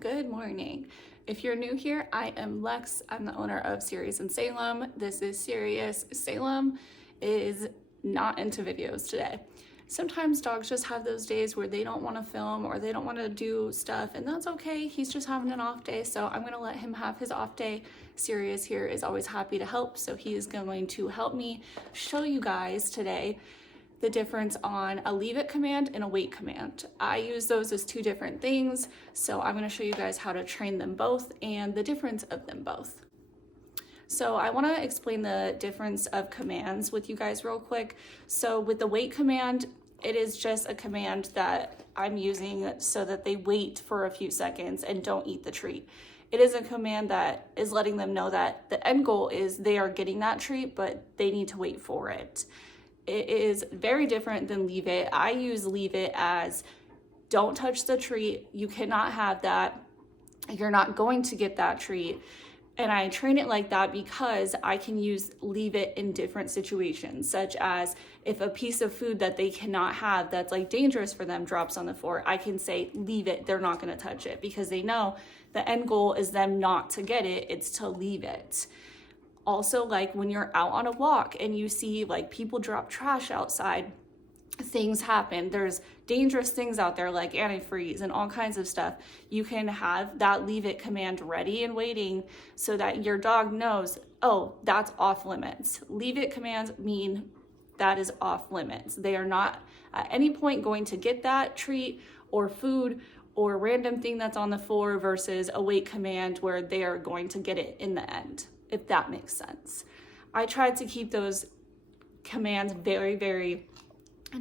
Good morning. If you're new here, I am Lex. I'm the owner of Sirius in Salem. This is Sirius. Salem is not into videos today. Sometimes dogs just have those days where they don't want to film or they don't want to do stuff, and that's okay. He's just having an off day, so I'm going to let him have his off day. Sirius here is always happy to help, so he is going to help me show you guys today the difference on a leave it command and a wait command. I use those as two different things, so I'm going to show you guys how to train them both and the difference of them both. So I want to explain the difference of commands with you guys real quick. So with the wait command, it is just a command that I'm using so that they wait for a few seconds and don't eat the treat. It is a command that is letting them know that the end goal is they are getting that treat, but they need to wait for it. It is very different than leave it. I use leave it as don't touch the treat. You cannot have that. You're not going to get that treat. And I train it like that because I can use leave it in different situations, such as if a piece of food that they cannot have that's like dangerous for them drops on the floor, I can say leave it. They're not going to touch it because they know the end goal is them not to get it. It's to leave it. Also, like when you're out on a walk and you see like people drop trash outside, things happen. There's dangerous things out there like antifreeze and all kinds of stuff. You can have that leave it command ready and waiting so that your dog knows, oh, that's off limits. Leave it commands mean that is off limits. They are not at any point going to get that treat or food or random thing that's on the floor versus a wait command where they are going to get it in the end, if that makes sense. I tried to keep those commands very, very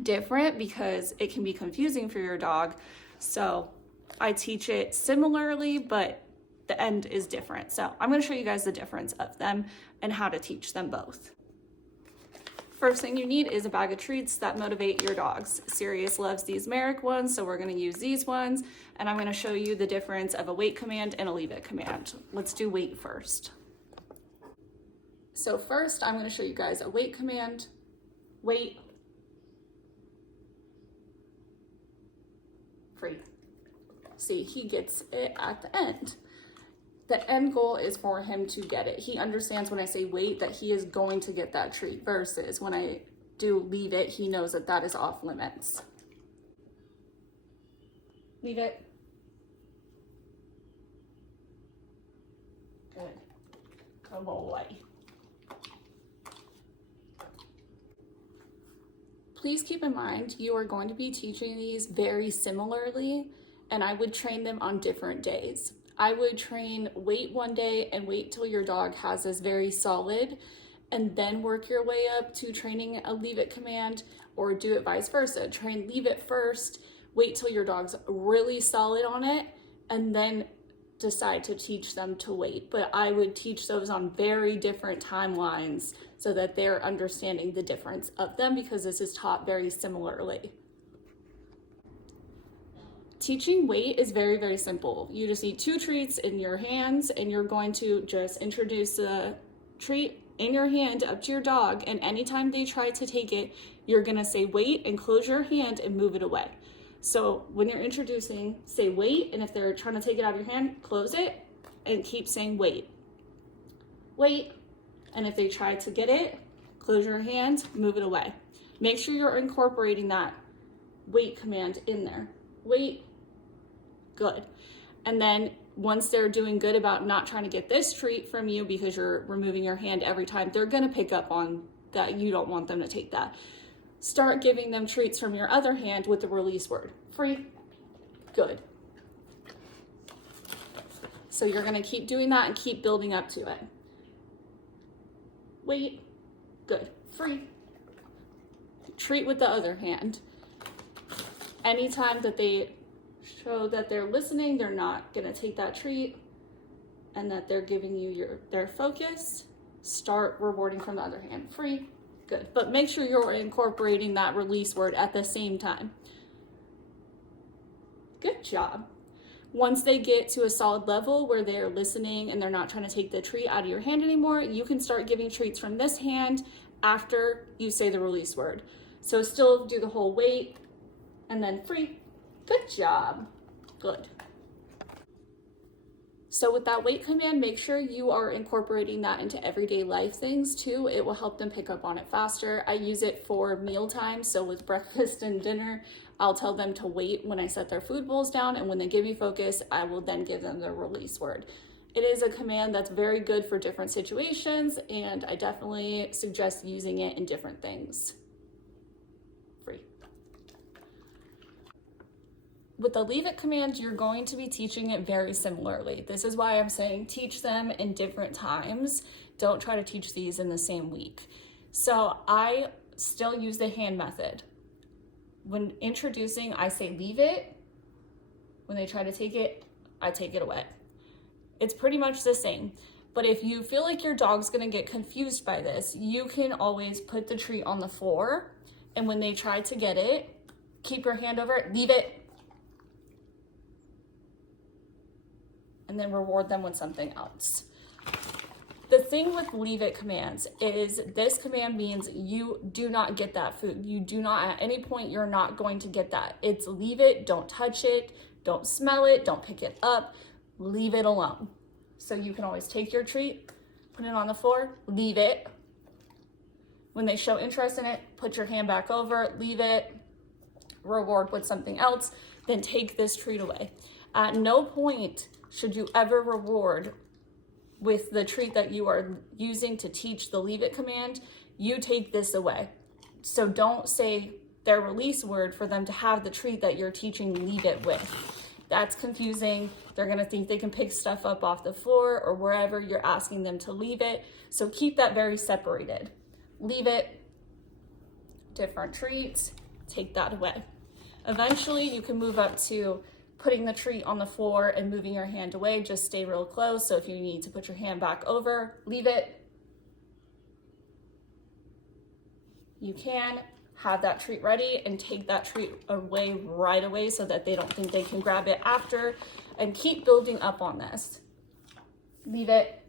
different because it can be confusing for your dog. So I teach it similarly, but the end is different. So I'm going to show you guys the difference of them and how to teach them both. First thing you need is a bag of treats that motivate your dogs. Sirius loves these Merrick ones, so we're going to use these ones, and I'm going to show you the difference of a wait command and a leave it command. Let's do wait first. So first, I'm going to show you guys a wait command. Wait. Free. See, he gets it at the end. The end goal is for him to get it. He understands when I say wait that he is going to get that treat versus when I do leave it, he knows that that is off limits. Leave it. Good. Come away. Please keep in mind, you are going to be teaching these very similarly, and I would train them on different days. I would train wait one day and wait till your dog has this very solid, and then work your way up to training a leave it command, or do it vice versa. Train leave it first, wait till your dog's really solid on it, and then decide to teach them to wait. But I would teach those on very different timelines so that they're understanding the difference of them because this is taught very similarly. Teaching wait is very, very simple. You just need two treats in your hands and you're going to just introduce the treat in your hand up to your dog, and anytime they try to take it, you're gonna say wait and close your hand and move it away. So when you're introducing, say wait, and if they're trying to take it out of your hand, close it and keep saying wait. Wait, and if they try to get it, close your hand, move it away. Make sure you're incorporating that wait command in there. Wait, good. And then once they're doing good about not trying to get this treat from you because you're removing your hand every time, they're gonna pick up on that you don't want them to take that. Start giving them treats from your other hand with the release word. Free, good. So you're gonna keep doing that and keep building up to it. Wait, good, free. Treat with the other hand. Anytime that they show that they're listening, they're not gonna take that treat, and that they're giving you their focus, start rewarding from the other hand. Free, good. But make sure you're incorporating that release word at the same time. Good job. Once they get to a solid level where they're listening and they're not trying to take the treat out of your hand anymore, you can start giving treats from this hand after you say the release word. So still do the whole wait and then free. Good job. Good. So with that wait command, make sure you are incorporating that into everyday life things too. It will help them pick up on it faster. I use it for mealtime. So with breakfast and dinner, I'll tell them to wait when I set their food bowls down, and when they give me focus, I will then give them the release word. It is a command that's very good for different situations, and I definitely suggest using it in different things. Free. With the leave it command, you're going to be teaching it very similarly. This is why I'm saying teach them in different times. Don't try to teach these in the same week. So I still use the hand method. When introducing, I say leave it. When they try to take it, I take it away. It's pretty much the same. But if you feel like your dog's gonna get confused by this, you can always put the treat on the floor, and when they try to get it, keep your hand over it, leave it, and then reward them with something else. The thing with leave it commands is this command means you do not get that food. You do not, at any point, you're not going to get that. It's leave it, don't touch it, don't smell it, don't pick it up, leave it alone. So you can always take your treat, put it on the floor, leave it. When they show interest in it, put your hand back over, leave it, reward with something else, then take this treat away. At no point should you ever reward with the treat that you are using to teach the leave it command. You take this away. So don't say their release word for them to have the treat that you're teaching leave it with. That's confusing. They're gonna think they can pick stuff up off the floor or wherever you're asking them to leave it. So keep that very separated. Leave it, different treats, take that away. Eventually you can move up to putting the treat on the floor and moving your hand away. Just stay real close. So if you need to put your hand back over, leave it. You can have that treat ready and take that treat away right away so that they don't think they can grab it after, and keep building up on this. Leave it.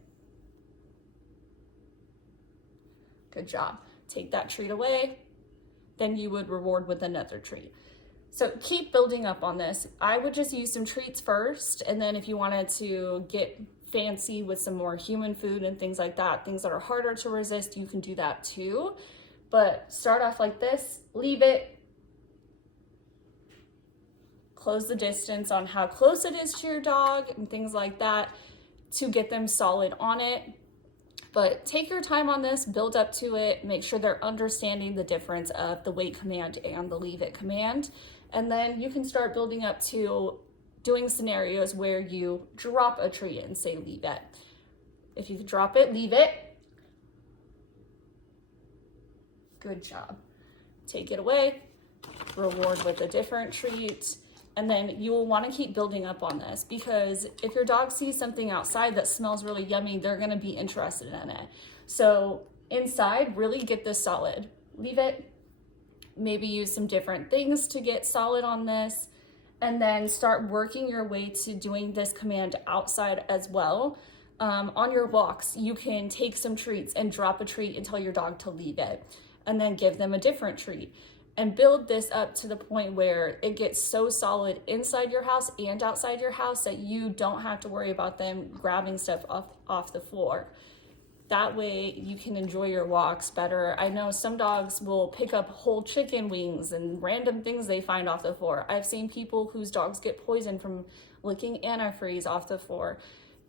Good job. Take that treat away. Then you would reward with another treat. So keep building up on this. I would just use some treats first, and then if you wanted to get fancy with some more human food and things like that, things that are harder to resist, you can do that too. But start off like this, leave it, close the distance on how close it is to your dog and things like that to get them solid on it. But take your time on this, build up to it, make sure they're understanding the difference of the wait command and the leave it command. And then you can start building up to doing scenarios where you drop a treat and say leave it. If you drop it, leave it. Good job. Take it away, reward with a different treat, and then you will want to keep building up on this, because if your dog sees something outside that smells really yummy, they're going to be interested in it. So inside, really get this solid. Leave it, maybe use some different things to get solid on this, and then start working your way to doing this command outside as well. On your walks, you can take some treats and drop a treat and tell your dog to leave it, and then give them a different treat, and build this up to the point where it gets so solid inside your house and outside your house that you don't have to worry about them grabbing stuff off the floor. That way you can enjoy your walks better. I know some dogs will pick up whole chicken wings and random things they find off the floor. I've seen people whose dogs get poisoned from licking antifreeze off the floor.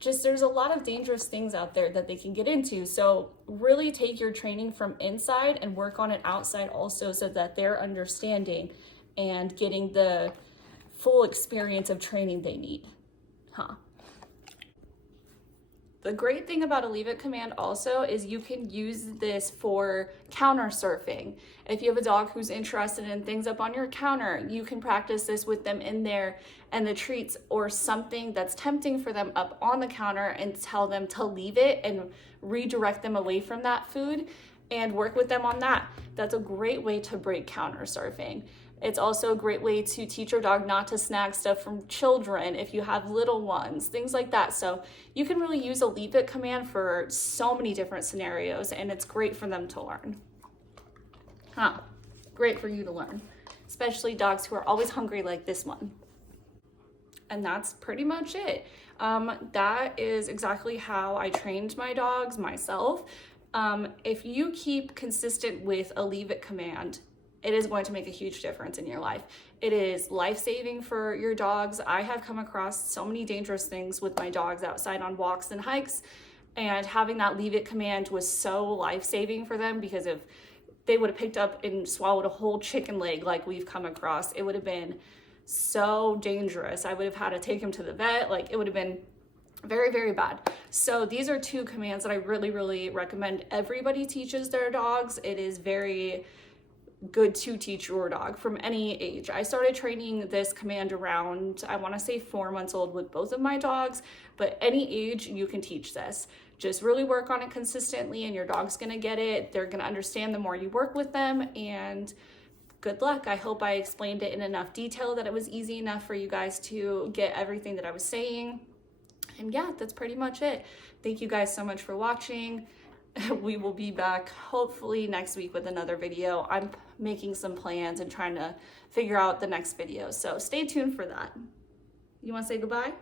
Just there's a lot of dangerous things out there that they can get into. So really take your training from inside and work on it outside also, so that they're understanding and getting the full experience of training they need. The great thing about a leave it command also is you can use this for counter surfing. If you have a dog who's interested in things up on your counter, you can practice this with them in there and the treats or something that's tempting for them up on the counter, and tell them to leave it and redirect them away from that food and work with them on that. That's a great way to break counter surfing. It's also a great way to teach your dog not to snag stuff from children if you have little ones, things like that. So you can really use a leave it command for so many different scenarios, and it's great for them to learn. Great for you to learn, especially dogs who are always hungry like this one. And that's pretty much it. That is exactly how I trained my dogs myself. If you keep consistent with a leave it command, it is going to make a huge difference in your life. It is life-saving for your dogs. I have come across so many dangerous things with my dogs outside on walks and hikes, and having that leave it command was so life-saving for them, because if they would have picked up and swallowed a whole chicken leg like we've come across, it would have been so dangerous. I would have had to take him to the vet. Like, it would have been very, very bad. So these are two commands that I really, really recommend everybody teaches their dogs. It is very good to teach your dog from any age. I started training this command around, I want to say 4 months old with both of my dogs, but any age you can teach this. Just really work on it consistently and your dog's going to get it. They're going to understand the more you work with them, and good luck. I hope I explained it in enough detail that it was easy enough for you guys to get everything that I was saying. And yeah, that's pretty much it. Thank you guys so much for watching. We will be back hopefully next week with another video. I'm making some plans and trying to figure out the next video, so stay tuned for that. You want to say goodbye?